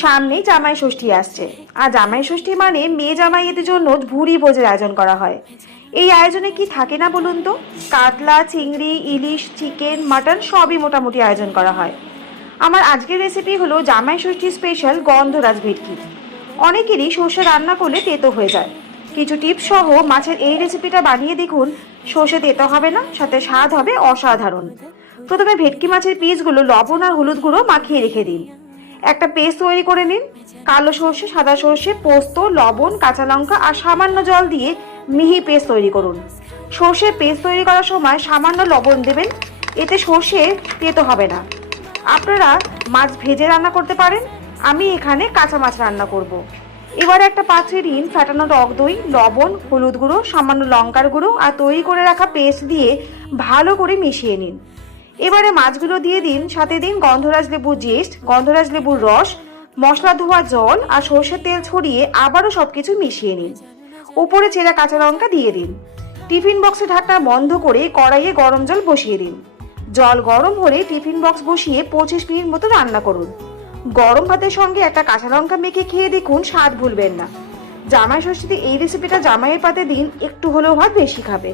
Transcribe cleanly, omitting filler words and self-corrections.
সামনেই জামাই ষষ্ঠী আসছে, আর জামাই ষষ্ঠী মানে মেয়ে জামাইয়েদের জন্য ভুরি ভোজের আয়োজন করা হয়। এই আয়োজনে কি থাকে না বলুন তো? কাতলা, চিংড়ি, ইলিশ, চিকেন, মাটন সবই মোটামুটি আয়োজন করা হয়। আমার আজকের রেসিপি হলো জামাই ষষ্ঠী স্পেশাল গন্ধরাজ ভেটকি। অনেকেরই সর্ষে রান্না করলে তেতো হয়ে যায়। কিছু টিপস সহ মাছের এই রেসিপিটা বানিয়ে দেখুন। সর্ষে তেতো হবে না, সাথে স্বাদ হবে অসাধারণ। প্রথমে ভেটকি মাছের পিসগুলো লবণ আর হলুদ গুঁড়ো মাখিয়ে রেখে দিন। একটা পেস্ট তৈরি করে নিন। কালো সর্ষে, সাদা সর্ষে, পোস্ত, লবণ, কাঁচা লঙ্কা আর সামান্য জল দিয়ে মিহি পেস্ট তৈরি করুন। সর্ষের পেস্ট তৈরি করার সময় সামান্য লবণ দেবেন, এতে সর্ষে তেতো হবে না। আপনারা মাছ ভেজে রান্না করতে পারেন, আমি এখানে কাঁচা মাছ রান্না করব। এবার একটা পাত্রে দিন ফ্যাটানো টক দই, লবণ, হলুদ গুঁড়ো, সামান্য লঙ্কার গুঁড়ো আর তৈরি করে রাখা পেস্ট দিয়ে ভালো করে মিশিয়ে নিন। এবারে মাছগুলো দিয়ে দিন, সাথে দিন গন্ধরাজ লেবুর জেস্ট, গন্ধরাজ লেবুর রস, মশলা ধোয়া জল আর সর্ষের তেল ছড়িয়ে আবারও সবকিছু মিশিয়ে নিন। উপরে চেরা কাঁচা লঙ্কা দিয়ে দিন। টিফিন বক্সে ঢাকনা বন্ধ করে কড়াইয়ে গরম জল বসিয়ে দিন। জল গরম হলে টিফিন বক্স বসিয়ে 25 মিনিট মতো রান্না করুন। গরম ভাতের সঙ্গে একটা কাঁচা লঙ্কা মেখে খেয়ে দেখুন, স্বাদ ভুলবেন না। জামাই ষষ্ঠীতে এই রেসিপিটা জামাইয়ের পাতে দিন, একটু হলেও ভাত বেশি খাবে।